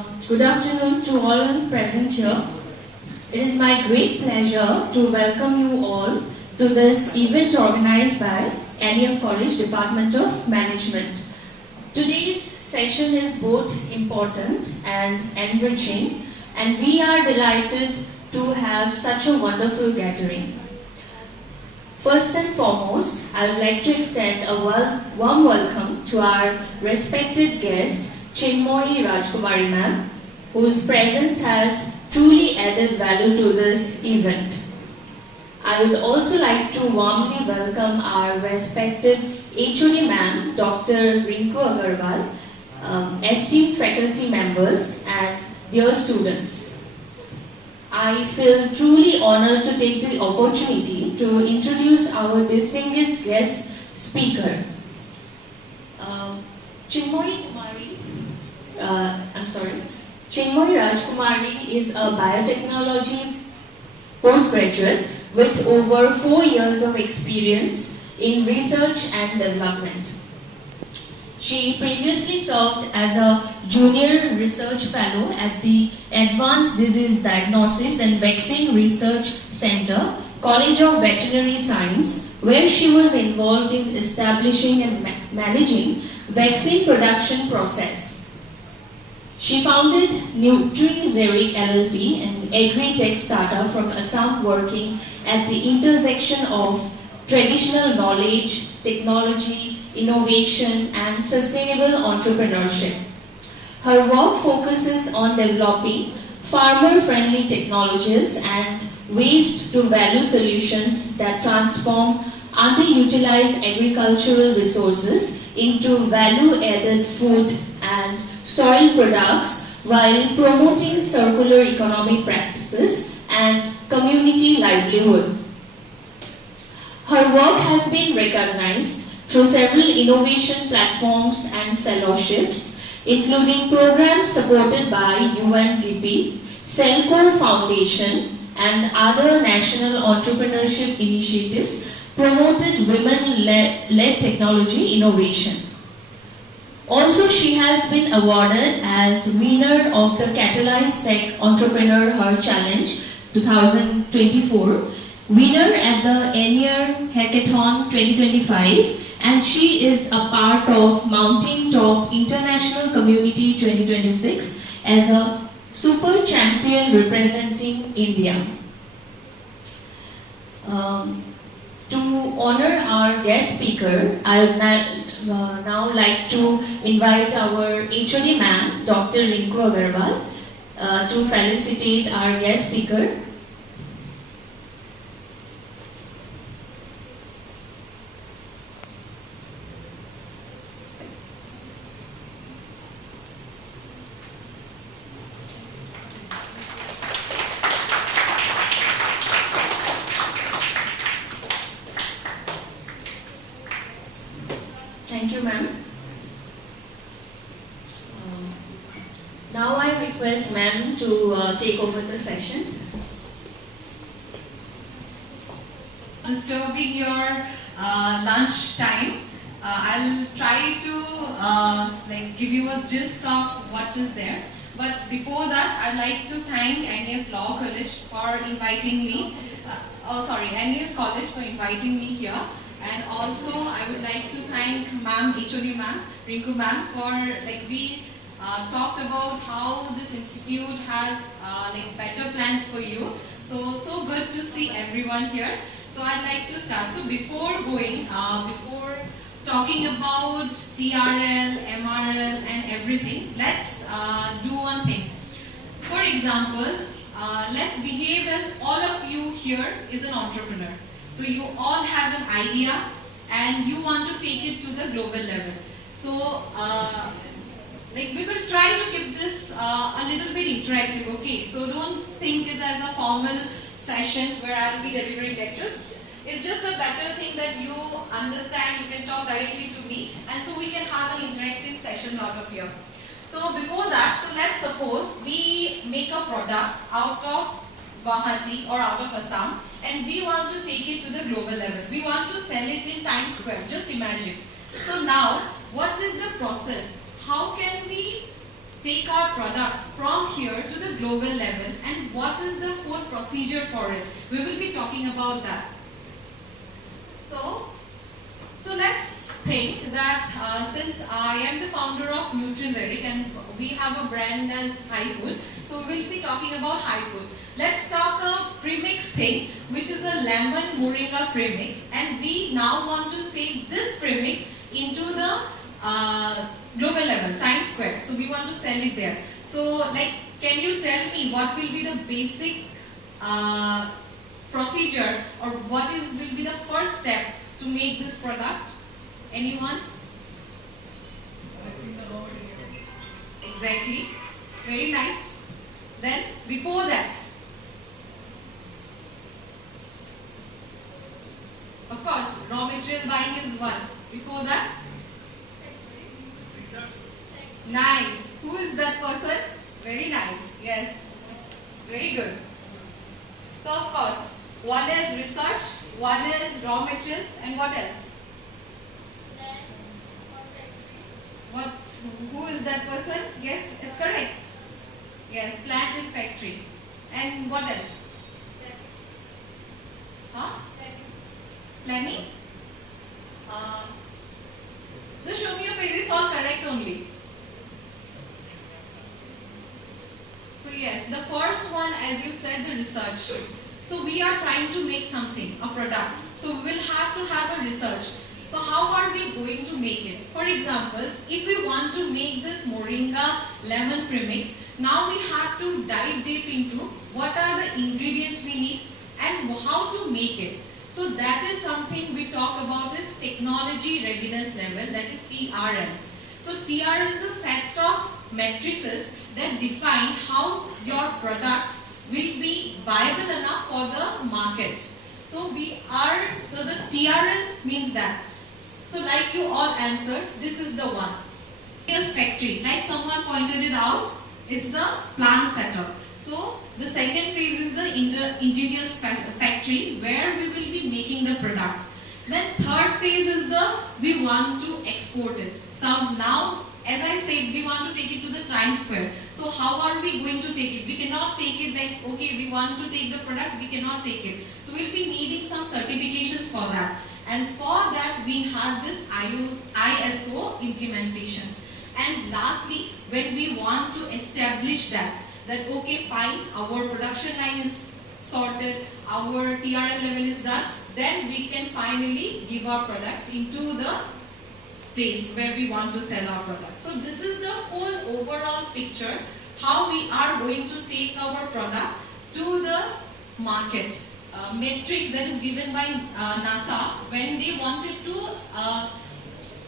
Good afternoon to all present here. It is my great pleasure to welcome you all to this event organized by NEF College Department of Management. Today's session is both important and enriching, and we are delighted to have such a wonderful gathering. First and foremost, I would like to extend a warm welcome to our respected guest, CHINMOYEE RAJKUMARI ma'am, whose presence has truly added value to this event. I would also like to warmly welcome our respected HOD ma'am, Dr. Rinku Agarwal, esteemed faculty members and dear students. I feel truly honored to take the opportunity to introduce our distinguished guest speaker. CHINMOYEE RAJKUMARI is a biotechnology postgraduate with over 4 years of experience in research and development. She previously served as a junior research fellow at the Advanced Disease Diagnosis and Vaccine Research Center, College of Veterinary Science, where she was involved in establishing and managing vaccine production process. She founded NutriZeric LLP, an agri-tech startup from Assam working at the intersection of traditional knowledge, technology, innovation, and sustainable entrepreneurship. Her work focuses on developing farmer-friendly technologies and waste-to-value solutions that transform underutilized agricultural resources into value-added food and soil products while promoting circular economy practices and community livelihood. Her work has been recognized through several innovation platforms and fellowships, including programs supported by UNDP, Selco Foundation, and other national entrepreneurship initiatives promoted women-led technology innovation. Also, she has been awarded as winner of the Catalyze Tech Entrepreneur Her Challenge 2024, winner at the NER Hackathon 2025, and she is a part of Mountain Top International Community 2026 as a super champion representing India. To honor our guest speaker, I would now like to invite our HOD ma'am, Dr. Rinku Agarwal, to felicitate our guest speaker. Thank you, ma'am. Now I request ma'am to take over the session. Disturbing your lunch time, I'll try to give you a gist of what is there. But before that, I'd like to thank NEF Law College for inviting me. NEF College for inviting me here. And also, I would like to thank ma'am, HOD ma'am, Rinku ma'am, for we talked about how this institute has better plans for you. So good to see everyone here. So I'd like to start. So before talking about TRL, MRL, and everything, let's do one thing. For example, let's behave as all of you here is an entrepreneur. So you all have an idea and you want to take it to the global level. So we will try to keep this a little bit interactive, okay? So don't think it as a formal sessions where I'll be delivering lectures. It's just a better thing that you understand, you can talk directly to me, and so we can have an interactive session out of here. So before that, so let's suppose we make a product out of Guwahati or out of Assam, and we want to take it to the global level. We want to sell it in Times Square. Just imagine. So now, what is the process? How can we take our product from here to the global level, and what is the whole procedure for it. We will be talking about that. So let's think that since I am the founder of Nutrizeric and we have a brand as High Food, so we will be talking about High Food. Let's talk a premix thing, which is a lemon moringa premix, and we now want to take this premix into the global level, Times Square. So we want to sell it there. So like, can you tell me what will be the basic procedure, or what will be the first step to make this product? Anyone? Exactly. Very nice. Then before that, of course, raw material buying is one. Before that, nice. Who is that person? Very nice. Yes. Very good. So of course, one is research, one is raw materials, and what else? What? Who is that person? Yes, it's correct. Yes, plant and factory. And what else? Huh? Planning? Just show me your face. It's all correct only. So yes, the first one, as you said, the research. So we are trying to make something, a product. So we will have to have a research. So how are we going to make it? For example, if we want to make this moringa lemon premix, now we have to dive deep into what are the ingredients we need and how to make it. So that is something we talk about is technology readiness level, that is TRL. So TRL is a set of matrices that define how your product will be viable enough for the market. So the TRL means that. So like you all answered, this is the one. Here's factory, like someone pointed it out, it's the plant setup. So the second phase is the ingenious factory where we will be making the product. Then third phase is we want to export it. So now, as I said, we want to take it to the Times Square. So how are we going to take it? We cannot take it like, okay, we want to take the product, we cannot take it. So we'll be needing some certifications for that. And for that, we have this ISO implementations. And lastly, when we want to establish that okay, fine, our production line is sorted, our TRL level is done, then we can finally give our product into the place where we want to sell our product. So this is the whole overall picture, how we are going to take our product to the market. Metric that is given by NASA when they wanted to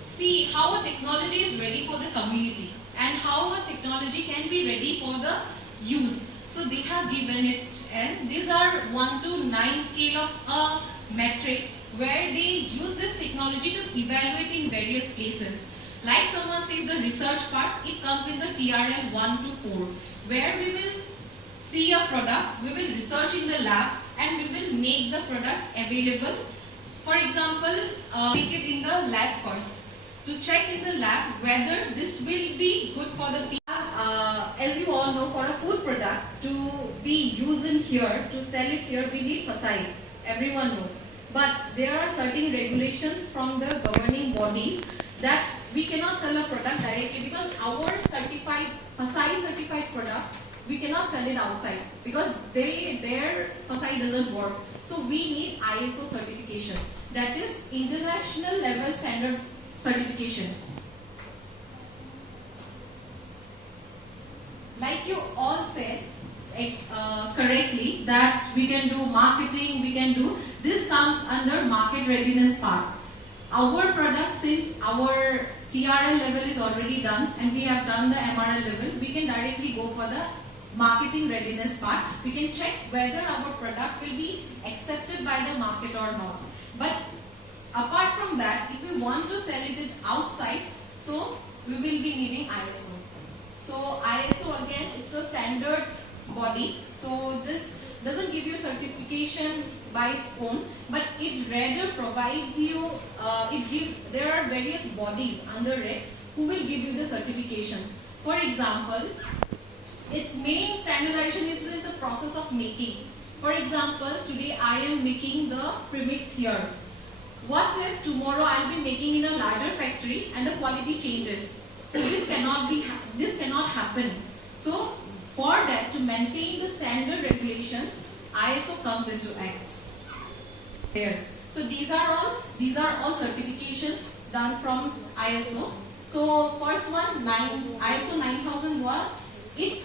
see how a technology is ready for the community and how a technology can be ready for the use. So they have given it, and these are 1 to 9 scale of metrics where they use this technology to evaluate in various places. Like someone says the research part, it comes in the TRL 1 to 4 where we will see a product, we will research in the lab, and we will make the product available. For example, take it in the lab first to check in the lab whether this will be good for the people. As you all know, for a food product to be used in here, to sell it here, we need FSSAI. Everyone knows. But there are certain regulations from the governing bodies that we cannot sell a product directly because our certified, FSSAI certified product, we cannot sell it outside because their FSSAI doesn't work. So we need ISO certification, that is international level standard certification. Like you all said correctly that we can do marketing, we can do, this comes under market readiness part. Our product, since our TRL level is already done and we have done the MRL level, we can directly go for the marketing readiness part. We can check whether our product will be accepted by the market or not. But apart from that, if we want to sell it outside, so we will be needing ISO. So ISO again, it's a standard body. So this doesn't give you certification by its own, but it rather provides you, there are various bodies under it who will give you the certifications. For example, its main standardization is the process of making. For example, today I am making the premix here. What if tomorrow I'll be making in a larger factory and the quality changes? So this cannot happen. So for that, to maintain the standard regulations, ISO comes into act. There. So these are all certifications done from ISO. So first one, ISO 9001. It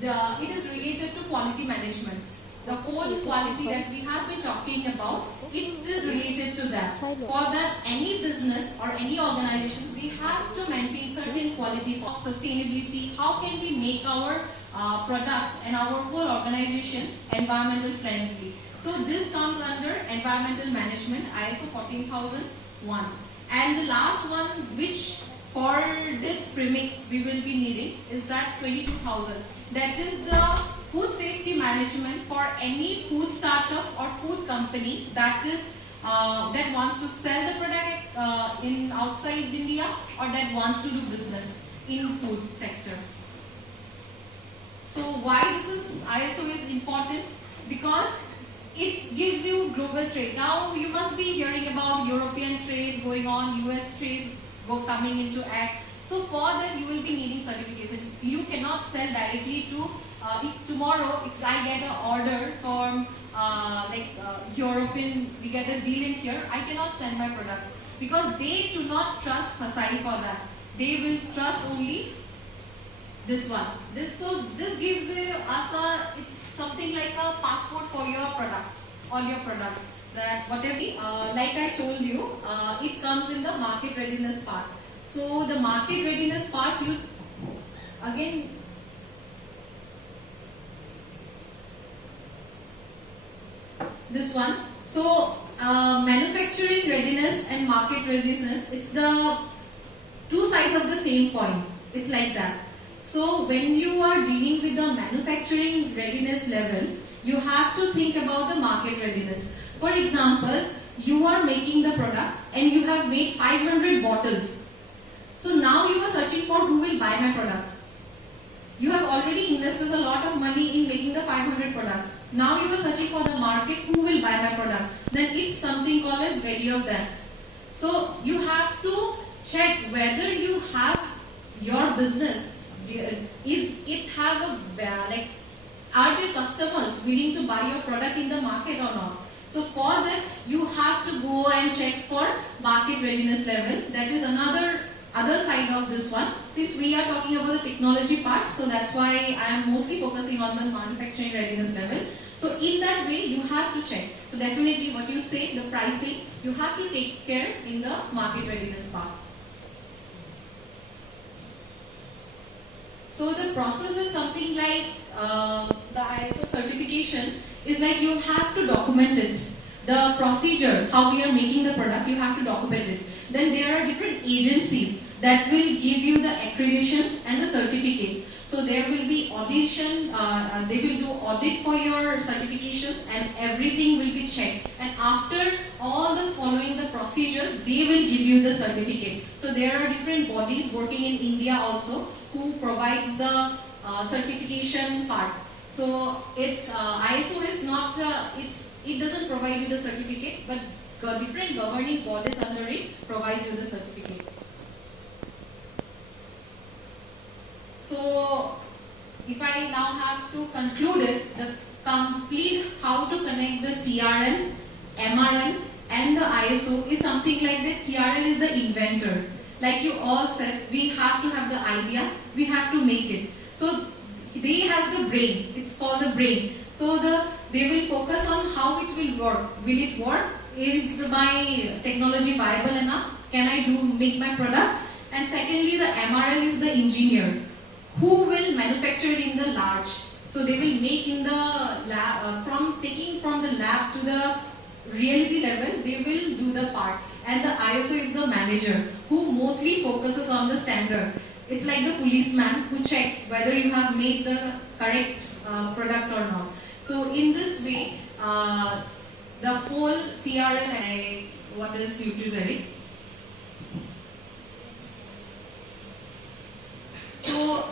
is related to quality management. The whole quality that we have been talking about, it is related to that. For that, any business or any organization, they have to maintain certain quality of sustainability. How can we make our products and our whole organization environmental friendly? So this comes under environmental management, ISO 14001. And the last one, which for this premix we will be needing, is that 22000. That is the food safety management for any food startup or food company that wants to sell the product in outside India, or that wants to do business in food sector. So why this ISO is important? Because it gives you global trade. Now you must be hearing about European trades going on, US trades coming into act. So for that you will be needing certification. You cannot sell directly to, if tomorrow if I get an order from European, we get a deal in here, I cannot sell my products because they do not trust FSSAI for that. They will trust only this one. This gives us it's something like a passport for your product, all your product. That whatever, like I told you, it comes in the market readiness part. So the market readiness parts, you again this one. So manufacturing readiness and market readiness, it's the two sides of the same coin. It's like that. So when you are dealing with the manufacturing readiness level, you have to think about the market readiness. For example, you are making the product and you have made 500 bottles. So now you are searching for who will buy my products. You have already invested a lot of money in making the 500 products. Now you are searching for the market, who will buy my product. Then it's something called as value of that. So you have to check whether you have your business, is it have a, like, are the customers willing to buy your product in the market or not? So for that, you have to go and check for market readiness level. That is other side of this one. Since we are talking about the technology part, so that's why I am mostly focusing on the manufacturing readiness level. So in that way, you have to check. So definitely what you say, the pricing, you have to take care in the market readiness part. So the process is something like the ISO certification is like you have to document it. The procedure, how we are making the product, you have to document it. Then there are different agencies that will give you the accreditations and the certificates. So there will be audition, they will do audit for your certifications and everything will be checked. And after all the following the procedures, they will give you the certificate. So there are different bodies working in India also who provides the certification part. So it's ISO is not, it doesn't provide you the certificate, but different governing bodies under it provides you the certificate. So if I now have to conclude it, the complete how to connect the TRL, MRL and the ISO is something like that. TRL is the inventor. Like you all said, we have to have the idea, we have to make it. So they has the brain, it's called the brain. So they will focus on how it will work. Will it work? Is my technology viable enough? Can I make my product? And secondly, the MRL is the engineer who will manufacture it in the large. So they will make in the lab, taking from the lab to the reality level, they will do the part. And the ISO is the manager who mostly focuses on the standard. It's like the policeman who checks whether you have made the correct product or not. So in this way, the whole TRL, what is utilizary? So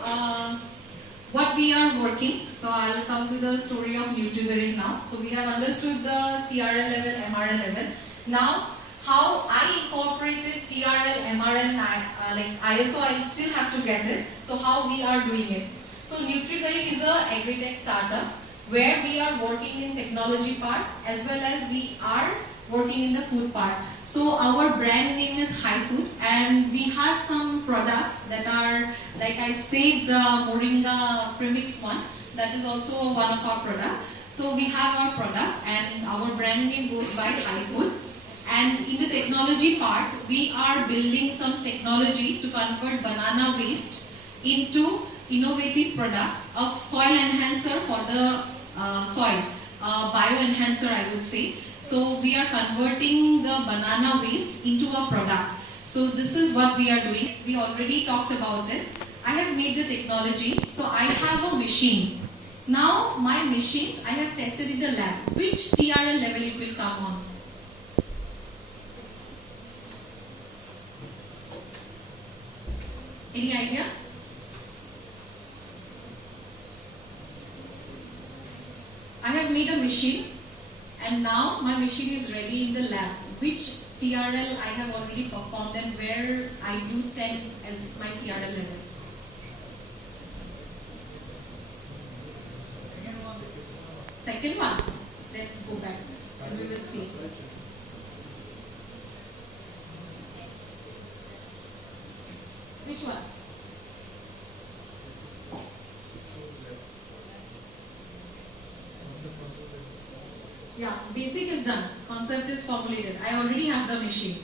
working. So I'll come to the story of Nutrizering now. So we have understood the TRL level, MRL level. Now, how I incorporated TRL, MRL, like ISO, I still have to get it. So how we are doing it. So Nutrizering is a agri-tech startup where we are working in technology part as well as we are working in the food part. So our brand name is High Food, and we have some products that are, like I said, the Moringa Premix one. That is also one of our products. So we have our product and our brand name goes by High Food. And in the technology part, we are building some technology to convert banana waste into innovative product of soil enhancer for the soil, bioenhancer I would say. So we are converting the banana waste into a product. So this is what we are doing. We already talked about it. I have made the technology. So I have a machine. Now my machines I have tested in the lab. Which TRL level it will come on? Any idea? I have made a machine and now my machine is ready in the lab. Which TRL I have already performed and where I do stand as my TRL level? Second one. Let's go back and we will see. Which one? Yeah, basic is done. Concept is formulated. I already have the machine.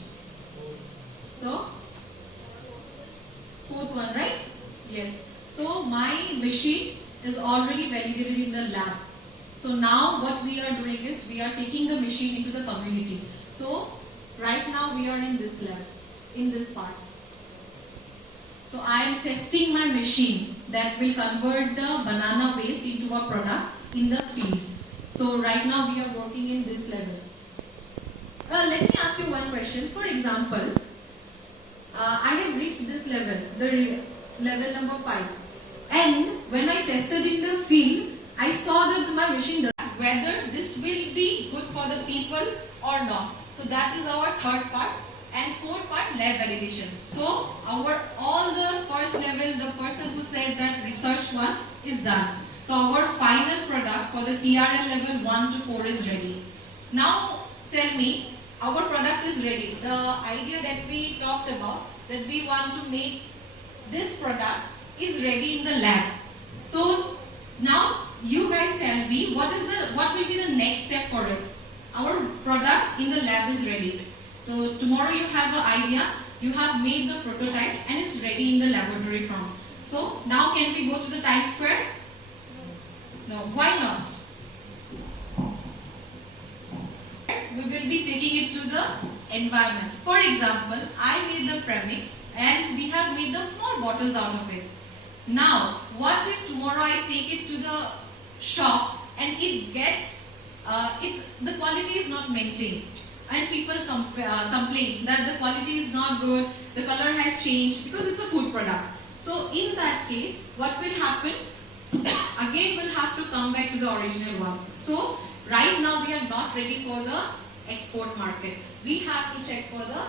So, fourth one, right? Yes. So, my machine is already validated in the lab. So, now what we are doing is we are taking the machine into the community. So, right now we are in this lab, in this part. So, I am testing my machine that will convert the banana waste into a product in the field. So right now we are working in this level. Let me ask you one question. For example, I have reached this level, the level number 5. And when I tested in the field, I saw that my machine does whether this will be good for the people or not. So that is our third part. And fourth part, lab validation. So all the first level, the person who said that research one is done. So our final product for the TRL level 1 to 4 is ready. Now tell me, our product is ready. The idea that we talked about, that we want to make this product is ready in the lab. So now you guys tell me what will be the next step for it. Our product in the lab is ready. So tomorrow you have an idea, you have made the prototype and it's ready in the laboratory farm. So now can we go to the Times Square? No, why not? We will be taking it to the environment. For example, I made the premix and we have made the small bottles out of it. Now, what if tomorrow I take it to the shop and it gets, the quality is not maintained and people complain that the quality is not good, the color has changed because it's a food product. So in that case, what will happen? Again, we'll have to come back to the original one. So, right now we are not ready for the export market. We have to check for the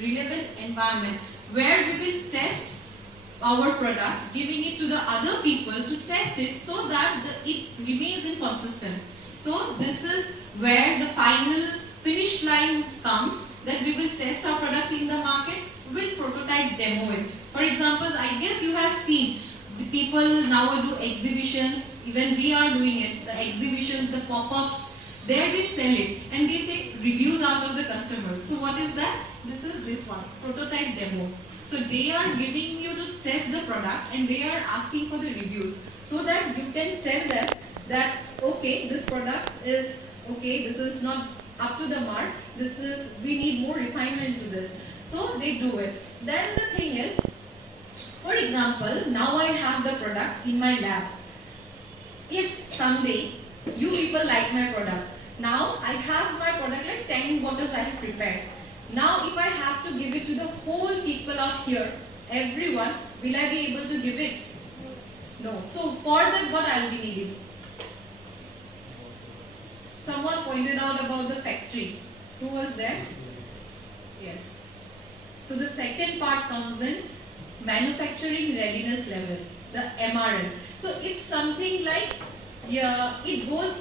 relevant environment where we will test our product, giving it to the other people to test it so that it remains inconsistent. So, this is where the final finish line comes, that we will test our product in the market, we will prototype demo it. For example, I guess you have seen the people now do exhibitions, even we are doing it, the exhibitions, the pop-ups, there they sell it and they take reviews out of the customers. So what is that? This is this one, prototype demo. So they are giving you to test the product and they are asking for the reviews so that you can tell them that okay, this product is okay, this is not up to the mark, we need more refinement to this. So they do it. Then the thing is, for example, now I have the product in my lab. If someday you people like my product, now I have my product like 10 bottles I have prepared. Now if I have to give it to the whole people out here, everyone, will I be able to give it? No. So for that, what I'll be needing? Someone pointed out about the factory. Who was there? Yes. So the second part comes in manufacturing readiness level, the MRL. So it's something like, yeah, it goes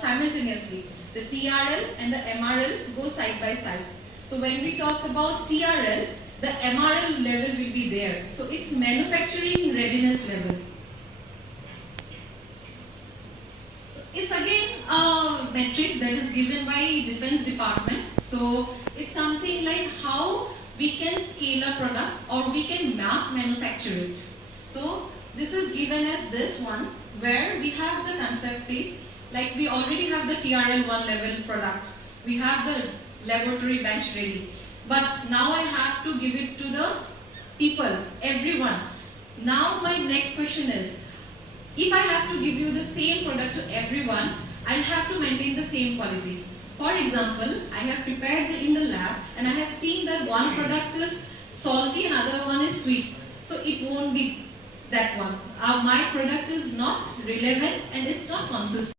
simultaneously. The TRL and the MRL go side by side. So when we talk about TRL, the MRL level will be there. So it's manufacturing readiness level. So it's again a matrix that is given by Defense Department. So it's something like how we can scale a product or we can mass manufacture it. So this is given as this one where we have the concept phase, like we already have the TRL 1 level product. We have the laboratory bench ready. But now I have to give it to the people, everyone. Now my next question is, if I have to give you the same product to everyone, I'll have to maintain the same quality. For example, I have prepared in the lab and I have seen that one product is salty and other one is sweet. So it won't be that one. My product is not relevant and it's not consistent.